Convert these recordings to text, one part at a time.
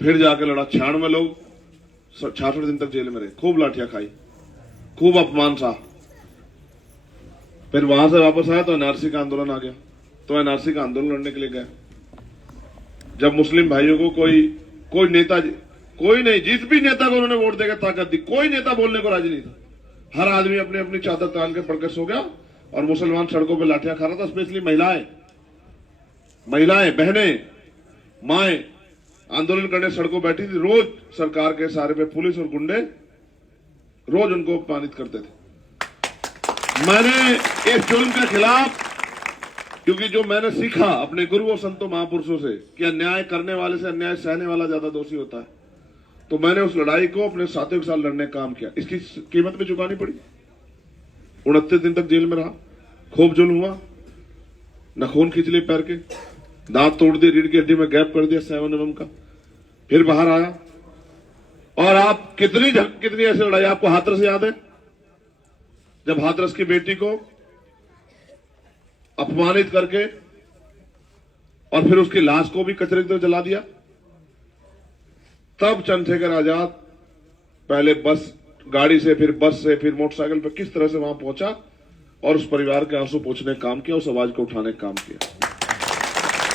फिर जाके लड़ा। 96 लोग 66 दिन तक जेल में रहे, खूब लाठियां खाई, खूब अपमान सहा। फिर वहां से वापस आया तो एनआरसी का आंदोलन आ गया, तो एनआरसी का आंदोलन लड़ने के लिए गए। जब मुस्लिम भाइयों को कोई नेता, कोई नहीं, जिस भी नेता को उन्होंने वोट देकर ताकत दी, कोई नेता बोलने को राजी नहीं था। हर आदमी अपनी अपनी चादर तान के पड़ के सो गया और मुसलमान सड़कों पर लाठियां खा रहा था। स्पेशली महिलाएं, बहनें, माएं आंदोलन करने सड़कों बैठी थी। रोज सरकार के सारे पे पुलिस और गुंडे रोज उनको अपमानित करते थे। मैंने इस जुल्म के खिलाफ, क्योंकि जो मैंने सीखा अपने गुरु और संतों महापुरुषों से कि अन्याय करने वाले से अन्याय सहने वाला ज्यादा दोषी होता है, तो मैंने उस लड़ाई को अपने साथियों के साथ लड़ने का काम किया। इसकी कीमत भी चुकानी पड़ी। 29 दिन तक जेल में रहा, खूब जुल्म हुआ, नखून खींच लिए पैर के, दांत तोड़ दिए, रीढ़ की हड्डी में गैप कर दिया 7 mm का। फिर बाहर आया। और आप कितनी ऐसी लड़ाई आपको हाथरस याद है? जब हाथरस की बेटी को अपमानित करके और फिर उसकी लाश को भी कचरे की तरह जला दिया, तब चंद्रशेखर आजाद पहले गाड़ी से, फिर बस से, फिर मोटरसाइकिल पर किस तरह से वहां पहुंचा और उस परिवार के आंसू पोंछने का काम किया, उस आवाज को उठाने का काम किया।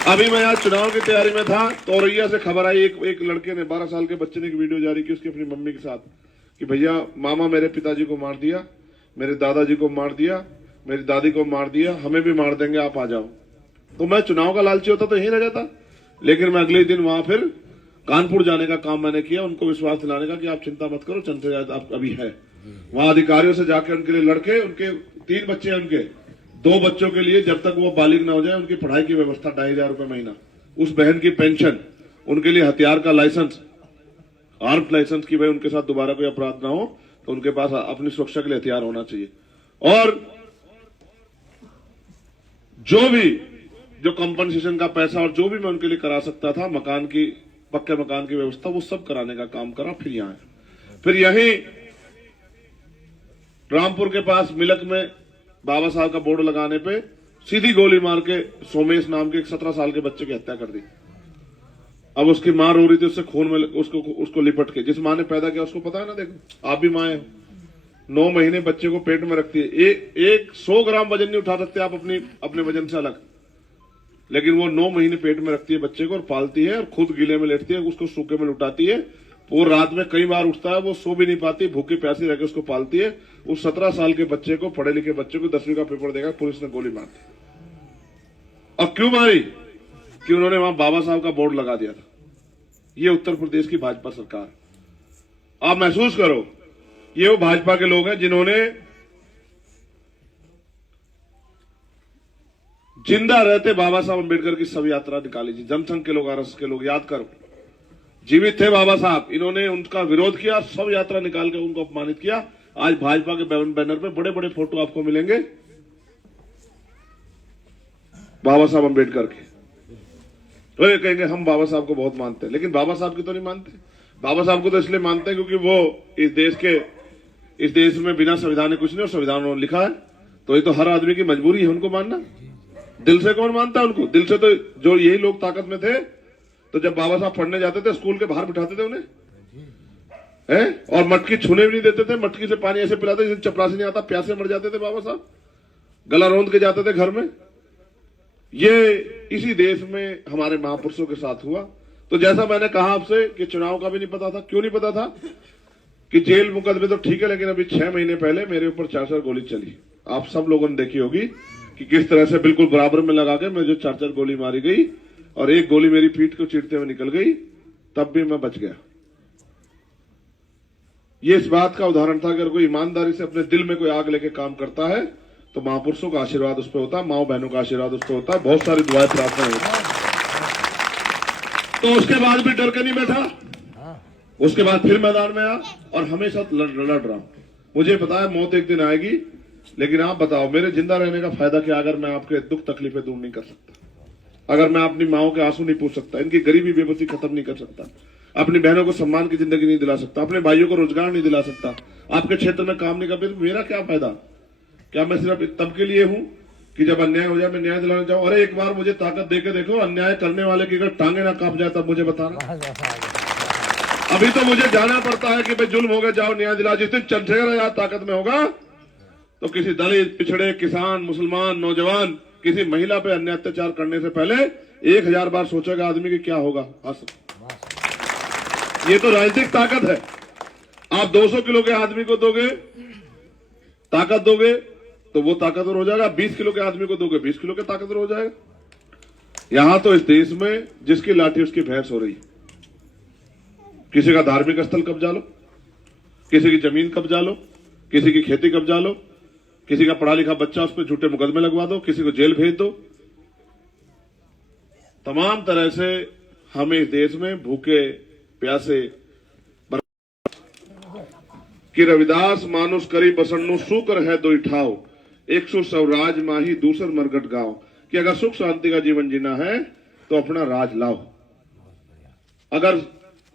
अभी मैं आज चुनाव की तैयारी में था तो औरैया से खबर आई, एक लड़के ने, 12 साल के बच्चे ने एक वीडियो जारी की उसकी अपनी मम्मी के साथ कि भैया मामा मेरे पिताजी को मार दिया, मेरे दादाजी को मार दिया, मेरी दादी को मार दिया, हमें भी मार देंगे, आप आ जाओ। तो मैं चुनाव का लालची होता तो यही रह जाता, लेकिन मैं अगले दिन वहां फिर कानपुर जाने का काम मैंने किया, उनको विश्वास दिलाने का कि आप चिंता मत करो, चंद्रशेखर आप अभी है। वहां अधिकारियों से जाकर उनके लिए लड़के, उनके 3 बच्चे हैं, उनके 2 बच्चों के लिए जब तक वो बालिग न हो जाए उनकी पढ़ाई की व्यवस्था, 2,500 रुपए महीना, उस बहन की पेंशन, उनके लिए हथियार का लाइसेंस, आर्म्स लाइसेंस की, भाई उनके साथ दोबारा कोई अपराध ना हो तो उनके पास अपनी सुरक्षा के लिए हथियार होना चाहिए। और जो कंपनसेशन का पैसा और जो भी मैं उनके लिए करा सकता था, पक्के मकान की व्यवस्था, वो सब कराने का काम करा। फिर यहां फिर यही रामपुर के पास मिलक में बाबा साहब का बोर्ड लगाने पे सीधी गोली मार के सोमेश नाम के एक 17 साल के बच्चे की हत्या कर दी। अब उसकी मां रो रही थी, उससे खून में उसको लिपट के, जिस मां ने पैदा किया उसको पता है ना, देखो आप भी मां है, 9 महीने बच्चे को पेट में रखती है, एक 100 ग्राम वजन नहीं उठा सकते आप अपने वजन से अलग, लेकिन वो 9 महीने पेट में रखती है बच्चे को और पालती है और खुद गीले में लेटती है, उसको सूखे में लुटाती है। वो रात में कई बार उठता है, वो सो भी नहीं पाती, भूखी प्यासी रहकर उसको पालती है। उस 17 साल के बच्चे को, पढ़े लिखे बच्चे को 10वीं का पेपर देगा, पुलिस ने गोली मार दी। और क्यों मारी? कि उन्होंने वहां बाबा साहब का बोर्ड लगा दिया था। ये उत्तर प्रदेश की भाजपा सरकार। आप महसूस करो, ये वो भाजपा के लोग हैं जिन्होंने जिंदा रहते बाबा साहब अम्बेडकर की शव यात्रा निकाली थी। जनसंघ के लोग, आरएसएस के लोग, याद करो, जीवित थे बाबा साहब, इन्होंने उनका विरोध किया, शव यात्रा निकाल के उनको अपमानित किया। आज भाजपा के बैनर पे बड़े बड़े फोटो आपको मिलेंगे बाबा साहब अम्बेडकर के। तो ये कहेंगे हम बाबा साहब को बहुत मानते हैं, लेकिन बाबा साहब की तो नहीं मानते। बाबा साहब को तो इसलिए मानते हैं क्योंकि वो इस देश में बिना संविधान कुछ नहीं, और संविधान उन्होंने लिखा है, तो ये तो हर आदमी की मजबूरी है उनको मानना। दिल से कौन मानता है उनको? दिल से तो जो यही लोग ताकत में थे, तो जब बाबा साहब पढ़ने जाते थे स्कूल के बाहर बिठाते थे उन्हें, और मटकी छूने भी नहीं देते थे, मटकी से पानी ऐसे पिलाते जैसे चपरासी नहीं आता, प्यासे मर जाते थे बाबा साहब, गला रौंद के जाते थे घर में। ये इसी देश में हमारे महापुरुषों के साथ हुआ। तो जैसा मैंने कहा आपसे कि चुनाव का भी नहीं पता था। क्यों नहीं पता था? कि जेल मुकदमे तो ठीक है, लेकिन अभी 6 महीने पहले मेरे ऊपर 4 गोली चली। आप सब लोगों ने देखी होगी कि किस तरह से बिल्कुल बराबर में लगा के मुझे 4 गोली मारी गई, और एक गोली मेरी पीठ को चीरते हुए निकल गई, तब भी मैं बच गया। ये इस बात का उदाहरण था कि अगर कोई ईमानदारी से अपने दिल में कोई आग लेके काम करता है तो महापुरुषों का आशीर्वाद उस पर होता है, माओ बहनों का आशीर्वाद उस पर होता है, बहुत सारी दुआएं प्रार्थना होती है। तो उसके बाद भी डर के नहीं बैठा, उसके बाद फिर मैदान में आया और हमेशा लड़ रहा हूं। मुझे पता है मौत एक दिन आएगी, लेकिन आप बताओ मेरे जिंदा रहने का फायदा क्या अगर मैं आपके दुख तकलीफें दूर नहीं कर सकता, अगर मैं अपनी माओं के आंसू नहीं पूछ सकता, इनकी गरीबी बेबसी खत्म नहीं कर सकता, अपनी बहनों को सम्मान की जिंदगी नहीं दिला सकता, अपने भाइयों को रोजगार नहीं दिला सकता, आपके क्षेत्र में काम नहीं कर पाए, मेरा क्या फायदा? क्या मैं सिर्फ तब के लिए हूं कि जब अन्याय हो जाए मैं न्याय दिलाना चाहूं? अरे एक बार मुझे ताकत देके देखो, अन्याय करने वाले की अगर टांगे ना कांप जाए तब मुझे बताना। अभी तो मुझे जाना पड़ता है कि भाई जुल्म हो गया, जाओ न्याय दिलाओ। जिस दिन चंद्रशेखर आजाद ताकत में होगा तो किसी दलित, पिछड़े, किसान, मुसलमान, नौजवान, किसी महिला पे अन्य अत्याचार करने से पहले 1000 बार सोचेगा आदमी कि क्या होगा। ये तो राजनीतिक ताकत है। आप 200 किलो के आदमी को दोगे, ताकत दोगे तो वो ताकतवर हो जाएगा। 20 किलो के आदमी को दोगे 20 किलो के ताकतवर हो जाएगा। यहां तो इस देश में जिसकी लाठी उसकी भैंस हो रही है। किसी का धार्मिक स्थल कब्जा लो, किसी की जमीन कब्जा लो, किसी की खेती कब्जा लो, किसी का पढ़ा लिखा बच्चा उस पर झूठे मुकदमे लगवा दो, किसी को जेल भेज दो। तमाम तरह से हमें इस देश में भूखे प्यासे कि रविदास मानुष करी बसन्नु सुकर है दो ठाव, एक सु स्वराज माही दूसर मरगट गांव। कि अगर सुख शांति का जीवन जीना है तो अपना राज लाओ। अगर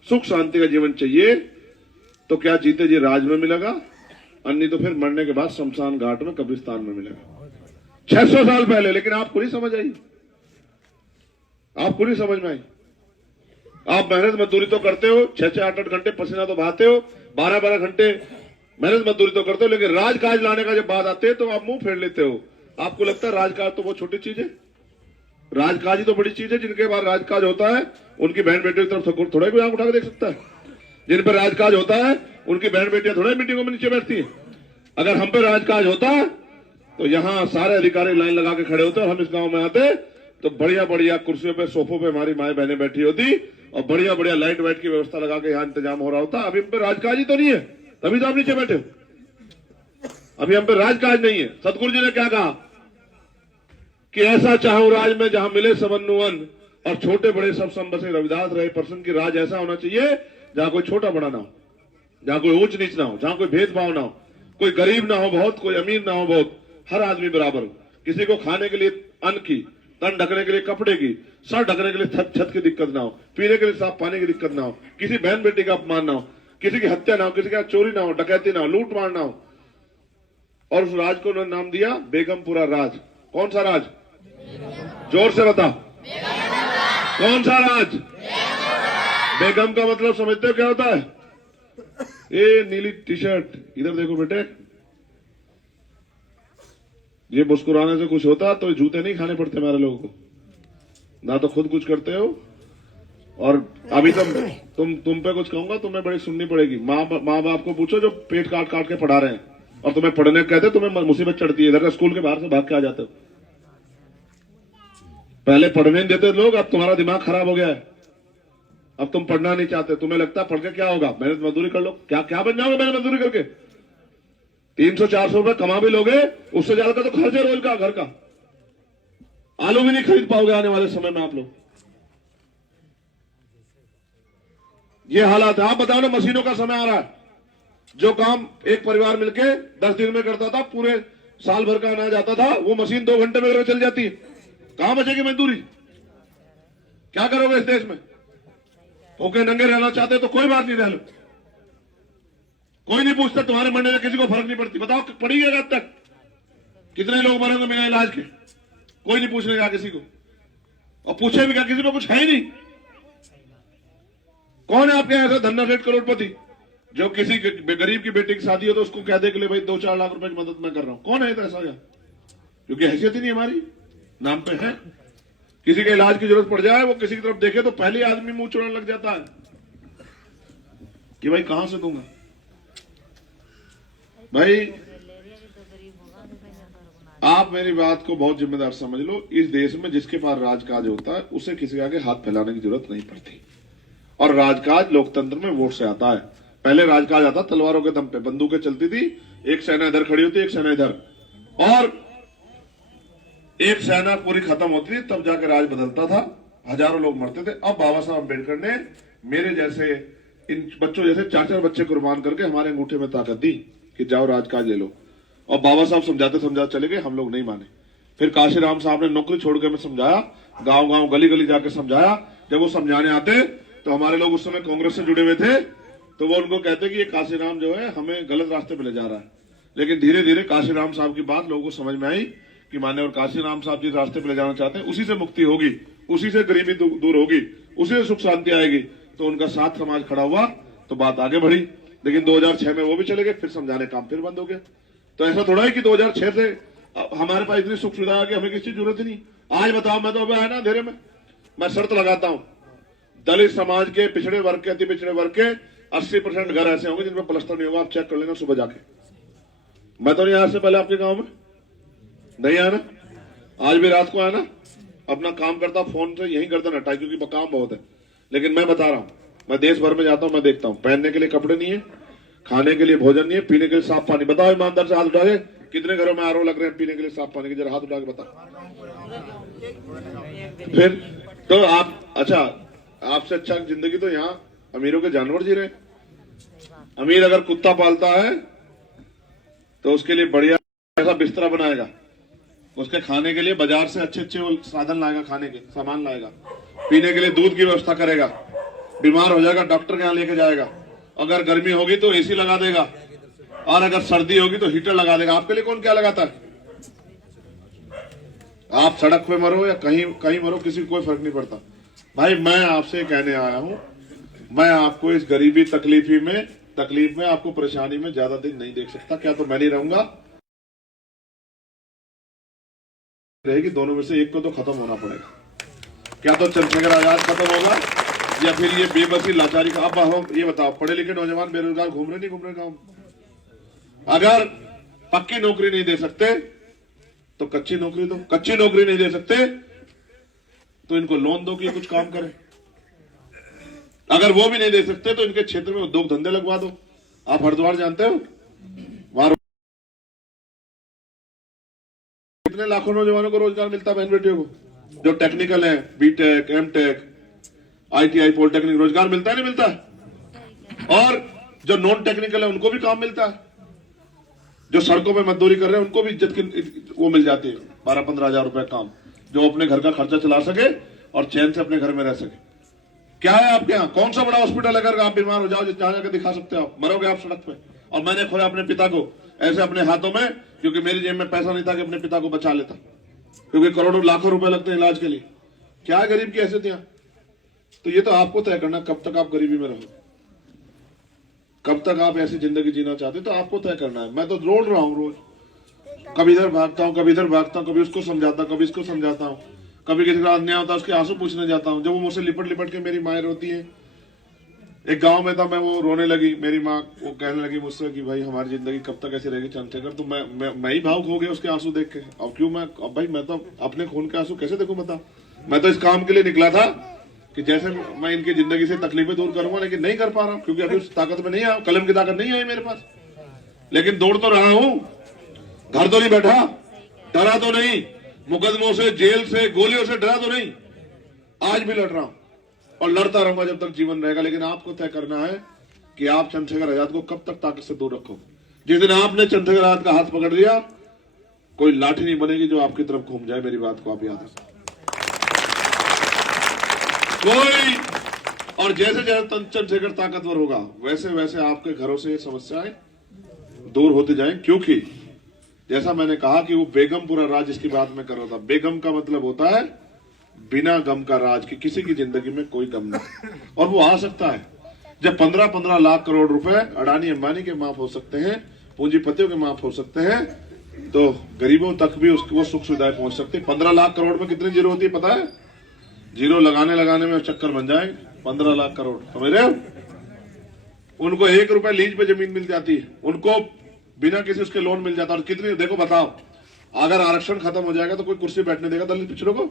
सुख शांति का जीवन चाहिए तो क्या जीते जी राज में मिलेगा, अन्य तो फिर मरने के बाद शमशान घाट में कब्रिस्तान में मिलेगा। 600 साल पहले। लेकिन आपको नहीं समझ आई, आपको नहीं समझ में आई। आप मेहनत मजदूरी तो करते हो, 6-6, 8-8 घंटे पसीना तो बहाते हो, 12-12 घंटे मेहनत मजदूरी तो करते हो, लेकिन राजकाज लाने का जब बात आते है तो आप मुंह फेर लेते हो। आपको लगता है राजकाज तो बहुत छोटी चीज है। राजकाज ही तो बड़ी चीज है। जिनके पास राजकाज होता है उनकी बहन बेटियों की तरफ थोड़ा कोई आंख उठा के देख सकता है। जिन पर राजकाज होता है उनकी बहन बेटियां थोड़ा मीटिंगों में नीचे बैठती हैं। अगर हम पे राजकाज होता तो यहां सारे अधिकारी लाइन लगा के खड़े होते और हम इस गांव में आते तो बढ़िया बढ़िया कुर्सियों पे, सोफों पे हमारी माए बहनें बैठी होती और बढ़िया बढ़िया लाइट वाइट की व्यवस्था लगा के यहाँ इंतजाम हो रहा होता। अभी हम पे राजकाज ही तो नहीं है, तभी तो आप नीचे बैठे हो। अभी हम पे राजकाज नहीं है। सतगुरु जी ने क्या कहा कि ऐसा चाहूं राज में जहां मिले सबन्नुवन और छोटे बड़े सब संबसे। रविदास रहे पर्सन की राज ऐसा होना चाहिए जहां कोई छोटा बड़ा ना हो, जहां कोई ऊंच नीच ना हो, जहां कोई भेदभाव ना हो, कोई गरीब ना हो बहुत, कोई अमीर ना हो बहुत, हर आदमी बराबर हो। किसी को खाने के लिए अन्न की, तन ढकने के लिए कपड़े की, सर ढकने के लिए छत की दिक्कत ना हो, पीने के लिए साफ पानी की दिक्कत ना हो, किसी बहन बेटी का अपमान ना हो, किसी की हत्या ना हो, किसी का चोरी ना हो, डकैती ना हो, लूट मार ना हो। और उस राज को उन्होंने नाम दिया बेगमपुरा राज। कौन सा राज? जोर से बता, कौन सा राज? बेगम का मतलब समझते हो क्या होता है? ये नीली टी शर्ट, इधर देखो बेटे, ये मुस्कुराने से कुछ होता तो जूते नहीं खाने पड़ते हमारे लोगों को। ना तो खुद कुछ करते हो और अभी तुम पे कुछ कहूंगा तुम्हें बड़ी सुननी पड़ेगी। माँ बाप को पूछो जो पेट काट काट के पढ़ा रहे हैं और तुम्हें पढ़ने कहते तुम्हें मुसीबत चढ़ती है। इधर का स्कूल के बाहर से भाग के आ जाते हो। पहले पढ़ने नहीं देते लोग, अब तुम्हारा दिमाग खराब हो गया है। अब तुम पढ़ना नहीं चाहते। तुम्हें लगता है पढ़ के क्या होगा, मेहनत मजदूरी कर लो। क्या बन जाओगे मेहनत मजदूरी करके? 300-400 रुपए कमा भी लोगे, उससे ज्यादा का तो खर्च है रोज का, घर का। आलू भी नहीं खरीद पाओगे आने वाले समय में आप लोग। ये हालात है। आप बताओ ना, मशीनों का समय आ रहा है। जो काम एक परिवार मिलके 10 दिन में करता था, पूरे साल भर का अनाज आता था, वो मशीन 2 घंटे में करके चल जाती है। कहां बचेगी मजदूरी? क्या करोगे इस देश में? ओके, नंगे रहना चाहते तो कोई बात नहीं, रह लो। कोई नहीं पूछता, तुम्हारे मरने में किसी को फर्क नहीं पड़ती। बताओ पड़ेगा कब तक? कितने लोग मरेंगे बिना इलाज के? कोई नहीं पूछने का किसी को। और पूछे भी क्या, किसी को कुछ है ही नहीं। कौन है आपके ऐसा धन्ना सेठ करोड़पति जो किसी गरीब की बेटी की शादी हो तो उसको कह दे कि भाई 2-4 लाख रुपए की मदद मैं कर रहा हूं? कौन है ऐसा? क्योंकि हैसियत ही नहीं हमारी, नाम पे है। किसी के इलाज की जरूरत पड़ जाए, वो किसी की तरफ देखे तो पहले आदमी मुंह चुराने लग जाता है कि भाई कहां से दूंगा। भाई आप मेरी बात को बहुत जिम्मेदार समझ लो। इस देश में जिसके पास राजकाज होता है उसे किसी के आगे हाथ फैलाने की जरूरत नहीं पड़ती। और राजकाज लोकतंत्र में वोट से आता है। पहले राजकाज आता तलवारों के दम पे, बंदूकें चलती थी, एक सेना इधर खड़ी होती, एक सेना इधर, और एक सेना पूरी खत्म होती थी, तब जाकर राज बदलता था। हजारों लोग मरते थे। अब बाबा साहब अम्बेडकर ने मेरे जैसे इन बच्चों जैसे 4-4 बच्चे कुर्बान करके हमारे अंगूठे में ताकत दी कि जाओ राजकाज ले लो। और बाबा साहब समझाते समझाते चले गए, हम लोग नहीं माने। फिर काशीराम साहब ने नौकरी छोड़ के मैं समझाया, गांव गांव गली गली जाकर समझाया। जब वो समझाने आते तो हमारे लोग उस समय कांग्रेस से जुड़े हुए थे, तो वो उनको कहते कि ये काशीराम जो है हमें गलत रास्ते पे ले जा रहा है। लेकिन धीरे धीरे काशीराम साहब की बात लोगों को समझ में आई कि मान्यवर काशीराम साहब जिस रास्ते पे ले जाना चाहते हैं उसी से मुक्ति होगी, उसी से गरीबी दूर होगी, उसी से सुख शांति आएगी। तो उनका साथ समाज खड़ा हुआ तो बात आगे बढ़ी, लेकिन 2006 में वो भी चले गए, फिर समझाने काम फिर बंद हो गया। तो ऐसा थोड़ा है कि 2006 से हमारे पास इतनी सुख सुविधा है कि हमें किसी की जरूरत ही नहीं। आज बताओ, मैं तो अभी आया ना अंधेरे में, मैं शर्त लगाता हूं दलित समाज के, पिछड़े वर्ग के, अति पिछड़े वर्ग के 80% घर ऐसे होंगे जिनमें प्लास्टर नहीं होगा। आप चेक कर लेना सुबह जाके। मैं तो नहीं आया से पहले आपके गांव में, नहीं आया ना, आज भी रात को आया ना, अपना काम करता फोन से यही करता ना, क्योंकि काम बहुत है। लेकिन मैं बता रहा हूं, मैं देश भर में जाता हूं, मैं देखता हूं पहनने के लिए कपड़े नहीं है, खाने के लिए भोजन नहीं है, पीने के लिए साफ पानी। बताओ ईमानदार से हाथ उठा के, कितने घरों में आरओ लग रहे हैं पीने के लिए साफ पानी के? जरा हाथ उठा के बता। फिर तो आप, अच्छा, आपसे अच्छा जिंदगी तो यहाँ अमीरों के जानवर जी रहे। अमीर अगर कुत्ता पालता है तो उसके लिए बढ़िया ऐसा बिस्तरा बनाएगा, उसके खाने के लिए बाजार से अच्छे अच्छे साधन लाएगा, खाने के सामान लाएगा, पीने के लिए दूध की व्यवस्था करेगा, बीमार हो जाएगा डॉक्टर के यहाँ लेके जाएगा, अगर गर्मी होगी तो एसी लगा देगा, और अगर सर्दी होगी तो हीटर लगा देगा। आपके लिए कौन क्या लगाता है? आप सड़क पे मरो या कहीं कहीं मरो, किसी को कोई फर्क नहीं पड़ता। भाई मैं आपसे कहने आया हूं, मैं आपको इस गरीबी तकलीफ में आपको परेशानी में ज्यादा दिन नहीं देख सकता। क्या तो मैं नहीं रहूंगा, रहेगी, दोनों में से एक को तो खत्म होना पड़ेगा। क्या तो चंद्रशेखर आजाद खत्म होगा या फिर ये बेबसी लाचारी का। अब हम ये बताओ, पढ़े लिखे नौजवान बेरोजगार घूम रहे नहीं घूम रहे गांव? अगर पक्की नौकरी नहीं दे सकते तो कच्ची नौकरी दो, कच्ची नौकरी नहीं दे सकते तो इनको लोन दो कि कुछ काम करें। अगर वो भी नहीं दे सकते तो इनके क्षेत्र में उद्योग धंधे लगवा दो। आप हरिद्वार जानते हो, वहां कितने लाखों नौजवानों को रोजगार मिलता है, बहन बेटियों को, जो टेक्निकल है, बीटेक, एमटेक, आईटीआई, पॉलिटेक्निक, रोजगार मिलता है नहीं मिलता है? और जो नॉन टेक्निकल है उनको भी काम मिलता है, जो सड़कों पे मजदूरी कर रहे हैं उनको भी इज्जत की वो मिल जाती है, 12-15 हजार रुपए काम, जो अपने घर का खर्चा चला सके और चैन से अपने घर में रह सके। क्या है आपके यहाँ? कौन सा बड़ा हॉस्पिटल अगर आप बीमार हो जाओ जहां जाकर दिखा सकते हो? आप मरोगे आप सड़क पे। और मैंने खोया अपने पिता को ऐसे अपने हाथों में, क्योंकि मेरी जेब में पैसा नहीं था कि अपने पिता को बचा लेता, क्योंकि करोड़ों लाखों रुपए लगते हैं इलाज के लिए। क्या है गरीब की हैसियत? तो ये तो आपको तय करना कब तक आप गरीबी में रहो, कब तक आप ऐसी जिंदगी जीना चाहते, तो आपको तय करना है। मैं तो रोड रहा हूं रोज, कभी इधर भागता हूं, कभी इधर भागता हूं, कभी उसको समझाता हूं, कभी इसको समझाता हूं, कभी किसी का अन्याय होता है उसके आंसू पूछने जाता हूं। जब वो मुझसे लिपट लिपट के मेरी माँ रोती है, एक गांव में था मैं, वो रोने लगी मेरी माँ, वो कहने लगी मुझसे कि भाई हमारी जिंदगी कब तक ऐसी रहेगी चंद्रशेखर। तो मैं ही भावुक हो गया उसके आंसू देख के। अब क्यों अब भाई मैं तो अपने खून के आंसू कैसे देखूं? बता, मैं तो इस काम के लिए निकला था कि जैसे मैं इनकी जिंदगी से तकलीफें दूर करूंगा, लेकिन नहीं कर पा रहा हूं क्योंकि अभी उस ताकत में नहीं आया, कलम की ताकत नहीं आई मेरे पास। लेकिन दौड़ तो रहा हूं, घर तो नहीं बैठा, डरा तो नहीं, मुकदमों से, जेल से, गोलियों से डरा तो नहीं, आज भी लड़ रहा हूं और लड़ता रहूंगा जब तक जीवन रहेगा। लेकिन आपको तय करना है कि आप चंद्रशेखर आजाद को कब तक ताकत से दूर रखो। जिस दिन आपने चंद्रशेखर आजाद का हाथ पकड़ लिया, कोई लाठी नहीं बनेगी जो आपकी तरफ घूम जाए। मेरी बात को आप याद रखें कोई। और जैसे जैसे चंद्रशेखर ताकतवर होगा वैसे वैसे आपके घरों से ये समस्याएं दूर होती जाएं। क्योंकि जैसा मैंने कहा कि वो बेगमपुरा राज जिसकी बात मैं कर रहा था, बेगम का मतलब होता है बिना गम का राज, की किसी की जिंदगी में कोई गम नहीं। और वो आ सकता है जब 15-15 लाख करोड़ रुपए अडानी अंबानी के माफ हो सकते हैं, पूंजीपतियों के माफ हो सकते हैं, तो गरीबों तक भी उसको सुख सुविधाएं पहुंच सकती है। 15 लाख करोड़ में कितनी जीरो होती है पता है? जीरो लगाने में चक्कर बन जाएंगे। 15 लाख करोड़ समझ रहे हो? उनको 1 रुपए लीज पे जमीन मिल जाती है, उनको बिना किसी उसके लोन मिल जाता है। और कितनी, देखो बताओ, अगर आरक्षण खत्म हो जाएगा तो कोई कुर्सी बैठने देगा दलित पिछड़ों को?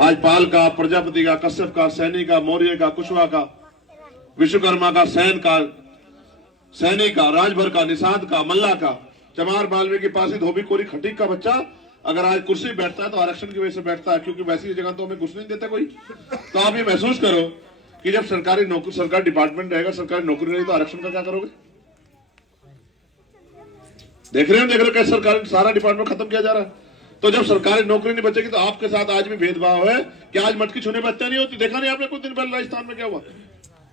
आज पाल का, प्रजापति का, कश्यप का, सैनी का, मौर्य का, कुशवाहा का, विश्वकर्मा का, सैन का, सैनी का, राजभर का, निषाद का, मल्ला का, चमार बाल्मीकि पासी धोबी कोरी खटीक का बच्चा अगर आज कुर्सी बैठता है तो आरक्षण की वजह से बैठता है, क्योंकि वैसी जगह तो हमें कुछ नहीं देता कोई। तो आप ये महसूस करो कि जब सरकारी नौकरी, सरकारी डिपार्टमेंट रहेगा, सरकारी नौकरी नहीं तो आरक्षण का क्या करोगे? देख रहे हो कैसे सरकारी सारा डिपार्टमेंट खत्म किया जा रहा है। तो जब सरकारी नौकरी नहीं बचेगी तो आपके साथ आज भी भेदभाव है कि आज मटकी छूने में हत्या नहीं होती। देखा नहीं आपने कुछ दिन पहले राजस्थान में क्या हुआ?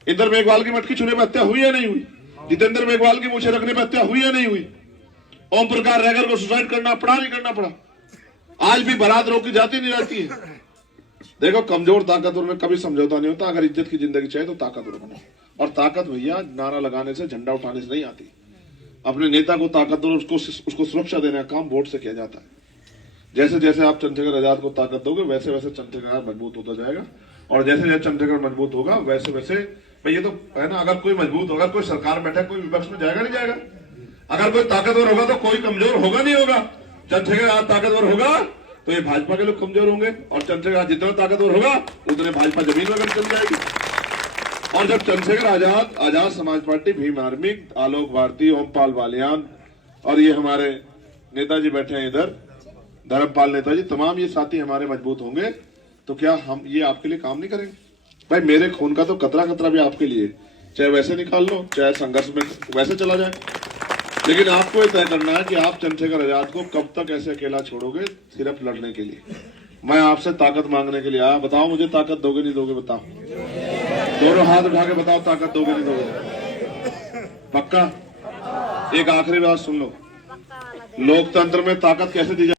इंदर मेघवाल की मटकी छूने में हत्या हुई या नहीं हुई? जितेंद्र मेघवाल की मूछें रखने में हत्या हुई या नहीं हुई? ओम प्रकाश रैगर को सुसाइड करना पड़ा नहीं करना पड़ा? आज भी बारात रोकी जाती नहीं रहती है। देखो, कमजोर ताकतवर में कभी समझौता नहीं होता। अगर इज्जत की जिंदगी चाहिए तो ताकतवर बनो। और ताकत भैया नारा लगाने से, झंडा उठाने से नहीं आती। अपने नेता को ताकतवर, उसको सुरक्षा देने का काम वोट से किया जाता है। जैसे जैसे आप चंद्रशेखर आजाद को ताकत दोगे, वैसे वैसे चंद्रशेखर आजाद मजबूत होता जाएगा। और जैसे जैसे चंद्रशेखर मजबूत होगा, वैसे वैसे भाई ये तो है ना, अगर कोई मजबूत होगा, कोई सरकार बैठा, कोई विपक्ष में जाएगा नहीं जाएगा। अगर कोई ताकतवर होगा तो कोई कमजोर होगा नहीं होगा। चंद्रशेखर आजाद ताकतवर होगा तो ये भाजपा के लोग कमजोर होंगे, और चंद्रशेखर आजाद जितना ताकतवर होगा उतने भाजपा जमीन में चल जाएगी। और जब चंद्रशेखर आजाद, आजाद समाज पार्टी, भीम आर्मी, आलोक भारती, ओमपाल बालियान और ये हमारे नेताजी बैठे हैं इधर, धर्मपाल नेताजी, तमाम ये साथी हमारे मजबूत होंगे तो क्या हम ये आपके लिए काम नहीं करेंगे? भाई मेरे खून का तो कतरा कतरा भी आपके लिए, चाहे वैसे निकाल लो, चाहे संघर्ष में वैसे चला जाए, लेकिन आपको ये तय करना है कि आप चंद्रशेखर आजाद को कब तक ऐसे अकेला छोड़ोगे, सिर्फ लड़ने के लिए। मैं आपसे ताकत मांगने के लिए आया। बताओ मुझे ताकत दोगे नहीं दोगे? बताओ, दोनों हाथ उठा के बताओ, ताकत दोगे नहीं दोगे? पक्का? एक आखिरी बात सुन लो, लोकतंत्र में ताकत कैसे दी